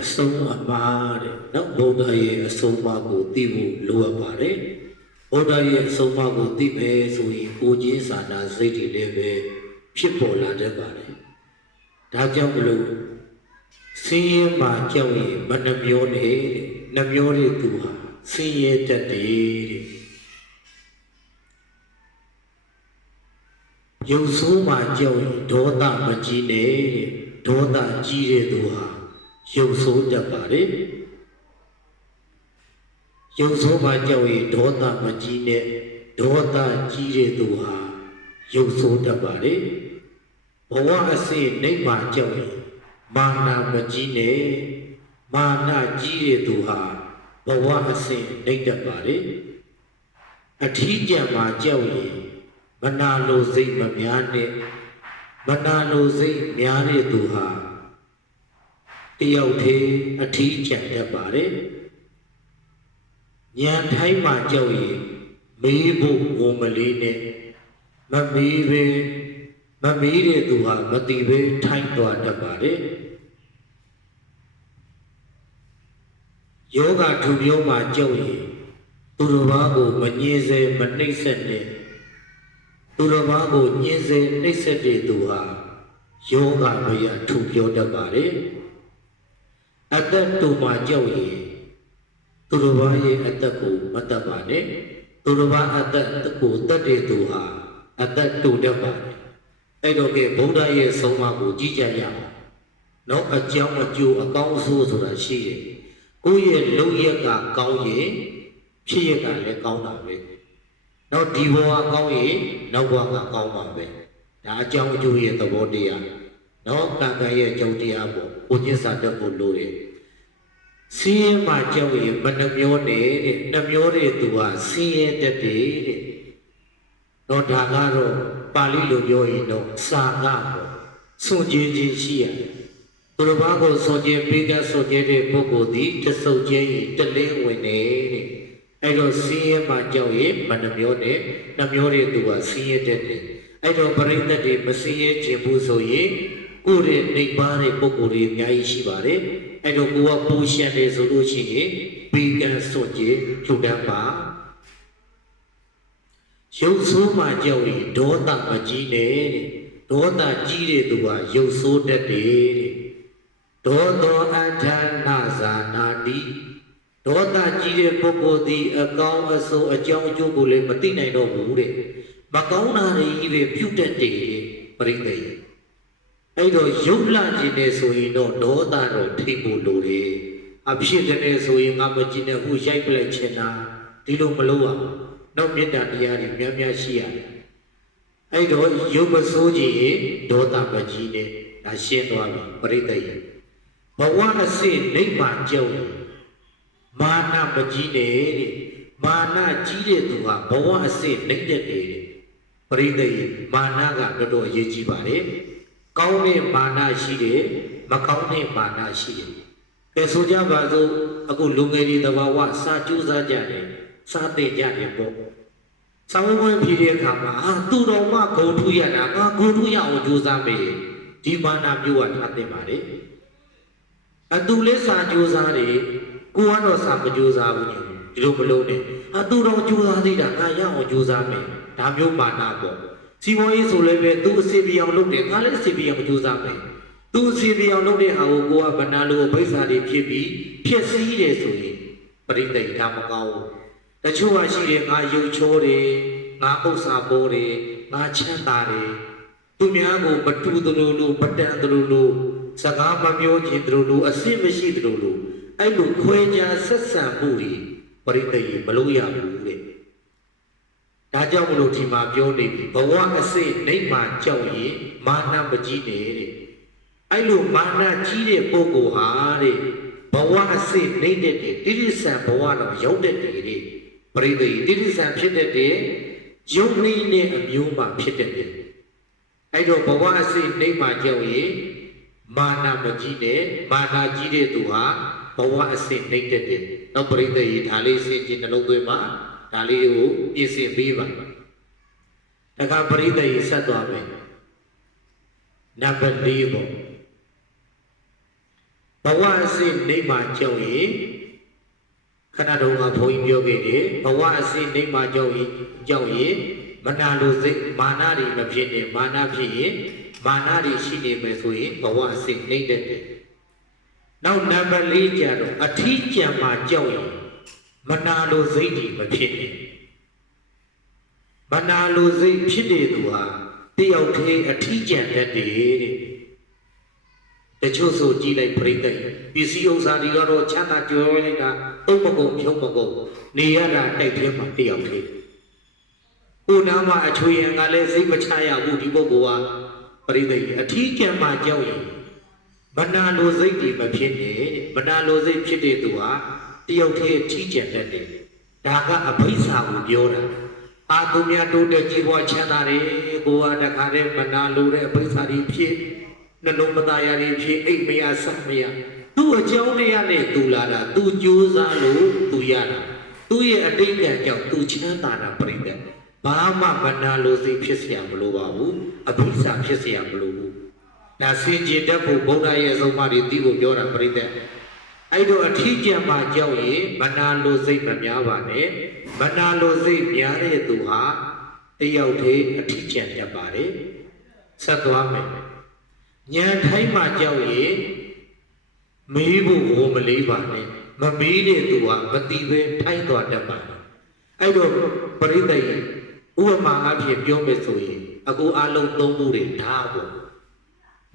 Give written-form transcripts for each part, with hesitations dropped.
အဆုံးအမှားတဲ့နော်ဗုဒ္ဓရဲ့အဆုံးအမှားကိုသိဖို့လိုအပ်ပါတယ်ဗုဒ္ဓရဲ့အဆုံးအမှားကိုသိမယ်ဆိုရင်ကိုယ်ချင်းစာနာစိတ်တွေလည်းပဲဖြစ်ပေါ်လာတတ်ပါတယ်ဒါကြောင့်မလို့ဆင်းရဲမှကြောက်ရင်မနှမျောနဲ့တဲ့နှမျောတဲ့သူဟာဆင်းရဲတတ်တယ်တဲ့ရုပ်ဆိုးမှကြောက်ရင်ဒေါသမကြီးနဲ့တဲ့ဒေါသကြီးတဲ့သူဟာရုပ်ဆိုးတတ်ပါတယ်ရုပ်ဆိုးမှကြောက်ရင်ဒေါသမကြီးနဲ့ဒေါသကြီးတဲ့သူဟာရုပ်ဆိုးတတ်ပါတယ်ဘဝအစစ်နိဗ္ဗာန်ကြောက်ရင်မာနမကြီးနဲ့မာနကြီးတဲ့သူဟာဘဝအစစ်နှိမ့်တတ်ပါတယ်အထီးကျန်မှကြောက်ရင်မနာလိုစိတ်မများနဲ့မနာလိုစိတ်များတဲ့သူဟာတယောက်တည်းအထီးကျန်တတ်ပါတယ်ဉာဏ်ထိုင်းမှကြောက်ရင်မေးဖို့ဝန်မလေးနဲ့မမေးပဲမမေးတဲ့သူဟာမသိပဲထိုင်းသွားတတ်ပါတယ်ယောဂထူပြောမှကြောက်ရင်သူတစ်ပါးကိုမငြင်းစေမနှိမ့်ဆက်နဲ့သူတစ်ပါးကိုညှင်းစေနှိမ့်ဆက်တဲ့သူဟာယောဂမရထူပြောတတ်ပါတယ်အသက်တူမှကြောက်ရင်သူတစ်ပါးရဲ့အသက်ကိုမတတ်ပါနဲ့သူတစ်ပါးအသက်ကိုတတ်တဲ့သူဟာအသက်တူတတ်ပါတယ်အဲ့တော့ကဗုဒ္ဓရဲ့ဆုံးမကိုကြည်ကြရအောင်နောက်အကြောင်းအကျိုးအကောင်းဆိုးဆိုတာရှိတယ်ကိုယ့်ရဲ့လုံရက်ကကောင်းရင်ဖြစ်ရက်ကလည်းကောင်းတာပဲနောက်ဒီဘဝကောင်းရင်နောက်ဘဝကကောင်းပါပဲဒါအကြောင်းအကျိုးရဲ့သဘောတရားနော်ကံကံရဲ့အကျိုးတရားပေါ့ကိုကျင့်စာတတ်ဖို့လိုတယ်ဆင်းရဲမှကြောက်ရင်မနှမျောနဲ့တဲ့နှမျောတဲ့သူကဆင်းရဲတတ်တယ်တဲ့တော့ဒါကတော့ပါဠိလိုပြောရင်တော့စာငါပေါ့စွန့်ကြဲခြင်းရှိရတယ်သူတစ်ပါးကိုစွန့်ကြဲပေးကစွန့်ကြဲတဲ့ပုဂ္ဂိုလ်သည်တဆုပ်ကျဲရင်တလင်းဝင်နေတဲ့အဲ့တော့ဆင်းရဲမှကြောက်ရင်မနှမျောနဲ့နှမျောတဲ့သူကဆင်းရဲတတ်တယ်အဲ့တော့ပရိသတ်တွေမဆင်းရဲခြင်းဘူးဆိုရင်ကိုယ်ရဲ့နှိပ်ပါတဲ့ပုဂ္ဂိုလ်တွေအများကြီးရှိပါတယ်အဲ့တော့ကိုကပူရှံတယ်ဆိုလို့ရှိရင်ပေးကစွန့်ကြဲလှူဒန်းပါရုပ်ဆိုးမှကြောက်ရင်ဒေါသမကြီးနဲ့တဲ့ဒေါသကြီးတဲ့သူကရုပ်ဆိုးတတ်တယ်တဲ့ဒေါသောအထာနာဇာနာတိဒေါသကြီးတဲ့ပုဂ္ဂိုလ်သည်အကောင်းအဆိုးအကြောင်းအကျိုးကိုလည်းမသိနိုင်တော့ဘူးတဲ့မကောင်းတာတွေကြီးပဲပြုတ်တတ်တယ်ပရိသေအဲ့တော့ရုပ်လှခြင်းနဲ့ဆိုရင်တော့ဒေါသတော့ထိဖို့လိုတယ်အဖြစ်တဲ့ဆိုရင်ငါမကြည့်နဲ့ဟိုရိုက်ပလိုက်ချင်တာဒီလိုမလုပ်အောင်နောက်မေတ္တာတရားတွေများများရှိရတယ်အဲ့တော့ရုပ်မဆိုးခြင်းဒေါသမကြီးနဲ့ဒါရှင်းသွားပြီပရိသေဘဝအစစ်နိဗ္ဗာန်ကြောက်မာနမကြီးနဲ့တဲ့မာနကြီးတဲ့သူကဘဝအစစ်နှိမ့်တတ်တယ်တဲ့ပရိသေမာနကတော်တော်အရေးကြီးပါတယ်ကောင်းတဲ့မာနရှိတယ်မကောင်းတဲ့မာနရှိတယ်ကဲဆိုကြပါစို့အခုလူငယ်တွေတဘာဝစာကြိုးစားကြတယ်စားသိကြတယ်ပေါ့ဆောင်းဝဲဖြည့်တဲ့အခါမှာသူတော်မှဂုံထူးရတာငါဂုံထူးရအောင်ကြိုးစားမယ်ဒီမာနမျိုးကထားသိပါတယ်အတူလေးစာကြိုးစားတယ်ကိုကတော့စာမကြိုးစားဘူးဒီလိုမလုပ်နဲ့သူတော်ကြိုးစားသေးတာငါရအောင်ကြိုးစားမယ်ဒါမျိုးမာနပေါ့စီဝေါ်ရေးဆိုလည်းပဲသူအစီပြောင်လုပ်တယ်ငါလည်းအစီပြောင်ကြိုးစားမယ်သူအစီပြောင်လုပ်တဲ့ဟာကိုကိုကဗနာလိုဘိဿာတွေဖြစ်ပြီးဖြစ်စည်းတယ်ဆိုရင်ပရိသေဒါမကောင်းဘူးတချို့ကရှိတယ်ငါရုပ်ချိုးတယ်ငါဥစ္စာပေါ်တယ်ငါချမ်းသာတယ်သူများကိုမတူသလိုလိုမတန်သလိုလိုစကားမပြောခြင်းသလိုလိုအစစ်မရှိသလိုလိုအဲ့လိုခွဲခြားဆက်ဆံမှုတွေပရိသေမလုပ်ရဘူးတဲ့ဒါကြောင့်မလို့ဒီမှာပြောနေပြီဘဝအစစ်နိဗ္ဗာန်ကြောက်ရင်မာနမကြီးနဲ့တဲ့အဲ့လိုမာနကြီးတဲ့ပုဂ္ဂိုလ်ဟာတဲ့ဘဝအစစ်နှိမ့်တဲ့တိရိစ္ဆာန်ဘဝတော့ရောက်တဲ့တဲ့ပရိသေတိရိစ္ဆာန်ဖြစ်တဲ့ယုံနည်းနဲ့အမျိုးမှဖြစ်တဲ့အဲ့တော့ဘဝအစစ်နှိမ့်မှကြောက်ရင်မာနမကြီးနဲ့မာနကြီးတဲ့သူဟာဘဝအစစ်နှိမ့်တဲ့နောက်ပရိသေဒါလေးစဉ်းကျင်နှလုံးသွင်းမှာဒါလေးကိုပြင်ဆင်ပေးပါဒါကပရိသေဆက်သွားမယ်နံပါတ် 4ပေါ့ ဘဝအစစ်နိမ့်မှာကြောက်ရင်ခဏတုန်းကဘုန်းကြီးပြောခဲ့တယ်ဘဝအစစ်နိမ့်မှာကြောက်ရင်မနာလိုစိတ်မာနတွေမဖြစ်နဲ့မာနဖြစ်ရင်မာနတွေရှိနေမယ်ဆိုရင်ဘဝအစစ်နိမ့်တဲ့နောက်နံပါတ်၄ကျတော့အထီးကျန်မှာကြောက်ရင်မနာလိုစိတ်တွေမဖြစ်နဲ့မနာလိုစိတ်ဖြစ်တဲ့သူဟာတယောက်တည်းအထီးကျန်တတ်တယ်တဲ့တချို့ဆိုကြည့်လိုက်ပြိတ္တိပစ္စည်းဥစ္စာတွေကတော့ချမ်းသာကြွယ်လိုက်တာအုပ်မကုန်ဖြုံးမကုန်နေရတာတိုက်ထဲမှာတယောက်တည်းကိုနာမှာအချွေရံကလည်းစိတ်မချရဘူးဒီပုဂ္ဂိုလ်ကပြိတ္တိအထီးကျန်မှာကြောက်ရင်မနာလိုစိတ်တွေမဖြစ်နဲ့မနာလိုစိတ်ဖြစ်တဲ့သူဟာတယောက်တည်းထီးကျန်တတ်တယ်ဒါကအဘိဓါကိုပြောတာအာသူများတိုးတက်ကြီးပွားချမ်းသာတယ်ကိုကတခါတည်းမနာလိုတဲ့အဘိဓါတွေဖြစ်နှလုံးမသားရတွေဖြစ်အိတ်မရဆက်မရသူ့အကြောင်းတွေကနဲ့သူလာတာသူကြိုးစားလို့သူရတာသူ့ရဲ့အတိတ်ကံကြောင့်သူချမ်းသာတာပြိတ္တဘာမှမနာလိုစိတ်ဖြစ်เสียမလို့ပါဘူးအဘိဓါဖြစ်เสียမလို့ဘူးဒါစင်ကြယ်တတ်ဖို့ဘုရားရဲ့ဆုံးမတွေသိဖို့ပြောတာပြိတ္တအဲ့တော့အထီးကျန်မှာကြောက်ရင်မနာလိုစိတ်မများပါနဲ့မနာလိုစိတ်များတဲ့သူဟာတယောက်တည်းအထီးကျန်တတ်ပါတယ်ဆက်သွားမယ်ဉာဏ်ထိုင်းမှာကြောက်ရင်မေးဖို့ဟိုမလေးပါနဲ့မမေးတဲ့သူကမတိပဲထိုင်းသွားတတ်ပါတယ်အဲ့တော့ပရိသတ်ဥပမာအဖြစ်ပြောမယ်ဆိုရင်အခုအလုံးသုံးခုတွေဓာတ်ပေါ့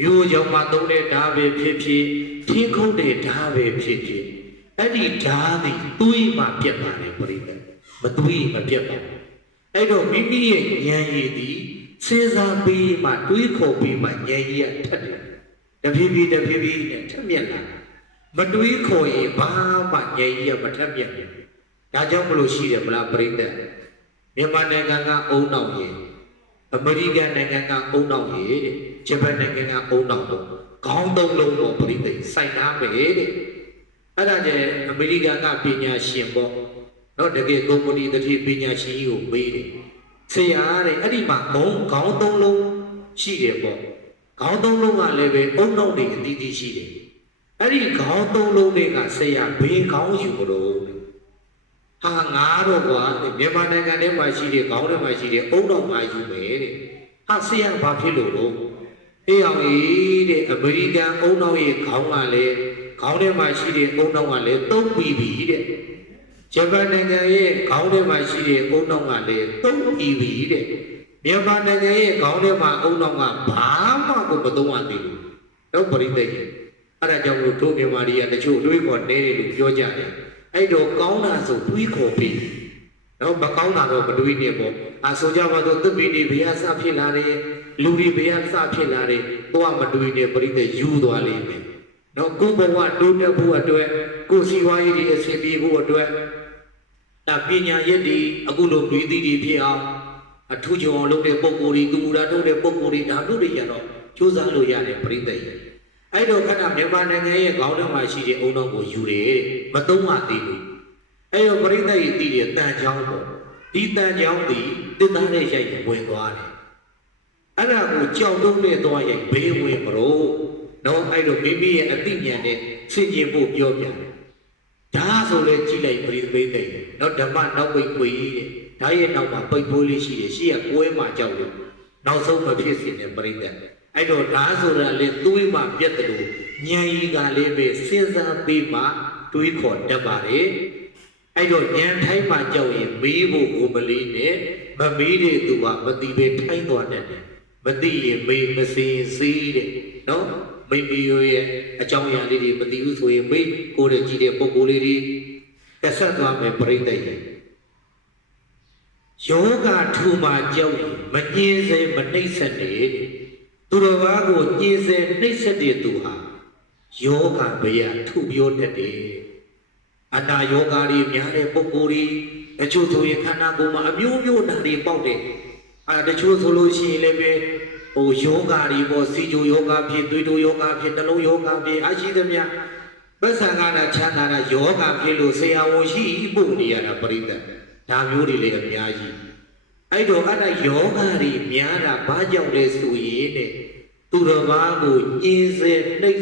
မျိုးကြောင့်မှသုံးတဲ့ဓာတ်ပဲဖြစ်ဖြစ်ထင်းခုတ်တဲ့ဓာတ်ပဲဖြစ်ဖြစ်အဲ့ဒီဓာတ်သည်တွေးမှပြတ်ပါတယ်ပရိသတ်မတွေးမပြတ်ပါဘူးအဲ့တော့မိမိရဲ့ဉာဏ်ရည်သည်စဉ်းစားပြီးမှတွေးခေါ်ပြီးမှဉာဏ်ရည်ရထက်တယ်တဖြည်းဖြည်းနဲ့ထက်မြက်လာမတွေးခေါ်ရင်ဘာမှဉာဏ်ရည်ရမထက်မြက်ဘူးဒါကြောင့်မလို့ရှိတယ်မလားပရိသတ်မြန်မာနိုင်ငံကအုံနောက်ရည်အမေရိကန်နိုင်ငံကအုံနောက်ရည်တဲ့ဂျပန်နိုင်ငံကအုံနောက်တော့ခေါင်းသုံးလုံးတော့ပရိသတ်စိုက်သားမယ်တဲ့အဲ့ဒါကျအမေရိကန်ကပညာရှင်ပေါ့နော်တကယ်ကုမ္ပဏီတတိပညာရှင်ကြီးကိုမေးတယ်ဆရာတဲ့အဲ့ဒီမှာခေါင်းသုံးလုံးရှိတယ်ပေါ့ခေါင်းသုံးလုံးကလည်းပဲအုံနောက်တွေအသီးသီးရှိတယ်အဲ့ဒီခေါင်းသုံးလုံးတွေကဆရာဘေးခေါင်းယူမလို့ဟာငါတော့ကွာမြန်မာနိုင်ငံထဲမှာရှိတဲ့ခေါင်းထဲမှာရှိတဲ့အုံနောက်မှာယူမယ်တဲ့ဟာဆရာဘာဖြစ်လို့လို့အေးအောင်ကြီးတဲ့အမေရိကန်အုံနောက်ရဲ့ခေါင်းကလည်းခေါင်းထဲမှာရှိတဲ့အုံနောက်ကလည်းသုံးပြီးပြီတဲ့ဂျပန်နိုင်ငံရဲ့ခေါင်းထဲမှာရှိတဲ့အုံနောက်ကလည်းသုံးပြီးပြီတဲ့မြန်မာနိုင်ငံရဲ့ခေါင်းထဲမှာအုံနောက်ကဘာမှကိုမသုံးရသေးဘူးတော့ပရိသတ်ကြီးအဲ့ဒါကြောင့်လို့တို့မြန်မာတွေကတချို့တွေးခေါ်နေတယ်လို့ပြောကြတယ်အဲ့တော့ကောင်းတာဆိုတွေးခေါ်ပြီးတော့မကောင်းတာတော့မတွေးနဲ့ပေါ့ဆိုကြပါတော့သစ်ပင်တွေဘယ်ဟာစဖြစ်လာတယ်လူတွေဘယ်ဟာစဖြစ်လာတယ်တော့မတွေးနဲ့ပရိသတ်ယူသွားလိမ့်မယ်နော်ကိုယ်ဘဝတိုးတက်ဖို့အတွက်ကိုယ်စီဝါရေးတွေအဆင်ပြေဖို့အတွက်ဒါပညာရည်တွေအခုလိုတွေးသီးတွေဖြစ်အောင်အထူးကြောင်လုပ်တဲ့ပုံကိုယ်တွေကူမူတာထုတ်တဲ့ပုံကိုယ်တွေဒါတို့တွေရတော့စူးစမ်းလို့ရတယ်ပြိတ္တိအဲ့တော့ခဏမြန်မာနိုင်ငံရဲ့ခေါင်းထဲမှာရှိတဲ့အုံနောက်ကိုယူတယ်မသုံးရသေးဘူးအဲ့တော့ပြိတ္တိတည်တဲ့တန်ချောင်းပေါ့ဒီတန်ချောင်းဒီတစ်သားနဲ့ရိုက်ဝင်သွားတယ်အဲ့ဒါကိုကြောက်တုံးနဲ့သွားရိုက်ဘေးဝင်မလို့နော်အဲ့တော့မိမိရဲ့အသိဉာဏ်နဲ့ဆင်ခြင်ဖို့ပြောပြတယ်ဒါဆိုလဲကြည့်လိုက်ပြိတ္တိနော်ဓမ္မနောက်ပိတ်ပွေတဲ့ဒါရဲ့နောက်မှာပိတ်ပိုးလေးရှိတယ်ရှေ့ကပွဲမှာကြောက်လို့နောက်ဆုံးမဖြစ်စေနဲ့ပြိတ္တိအဲ့တော့ဒါဆိုတာလေသွေးမှပြတ်တယ်လို့ဉာဏ်ရည်ကလေးပဲစဉ်းစားပြီးမှတွေးခေါ်တတ်ပါတယ်အဲ့တော့ဉာဏ်ထိုင်းမှကြောက်ရင်မေးဖို့ကိုမလေးနဲ့မမေးတဲ့သူကမသိပဲထိုင်းသွားတတ်တယ်မသိရင်မေးမစင်စေးတဲ့နော်မိမိရဲ့အကြောင်းအရာလေးတွေမသိဘူးဆိုရင်မေးကိုယ်တည်းကြည့်တဲ့ပုံကိုယ်လေးတွေတက်ဆက်သွားမယ်ပြိတ္တိယောဂထူမှကြောက်ရင်မငြင်းစေမနှိမ့်ဆက်နေသူတော်ဘာကိုညှင်းစေနှိမ့်ဆက်တဲ့သူဟာယောဂဘယထူပြောတတ်တယ်အနာယောဂါတွေများတဲ့ပုဂ္ဂိုလ်တွေအချို့ဆိုရင်ခန္ဓာကိုယ်မှာအမျိုးမျိုးဓာတ်တွေပေါက်တယ်တချို့ဆိုလို့ရှိရင်လည်းပဲယောဂါတွေပေါ့စီဂျိုယောဂါဖြစ်သွေးတိုးယောဂါဖြစ်နှလုံးယောဂါဖြစ်အရှိသမျှပတ်စံကနာချမ်းသာတာယောဂါဖြစ်လို့ဆရာဝန်ရှိပို့နေရတာပရိသတ်ဒါမျိုးတွေလည်းအများကြီးအဲ့တော့အဲ့ဒါယောဂါတွေများတာဘာကြောင့်လဲဆိုရင်တဲ့သူတော်ဘာကိုညှင်းစေနှိမ့်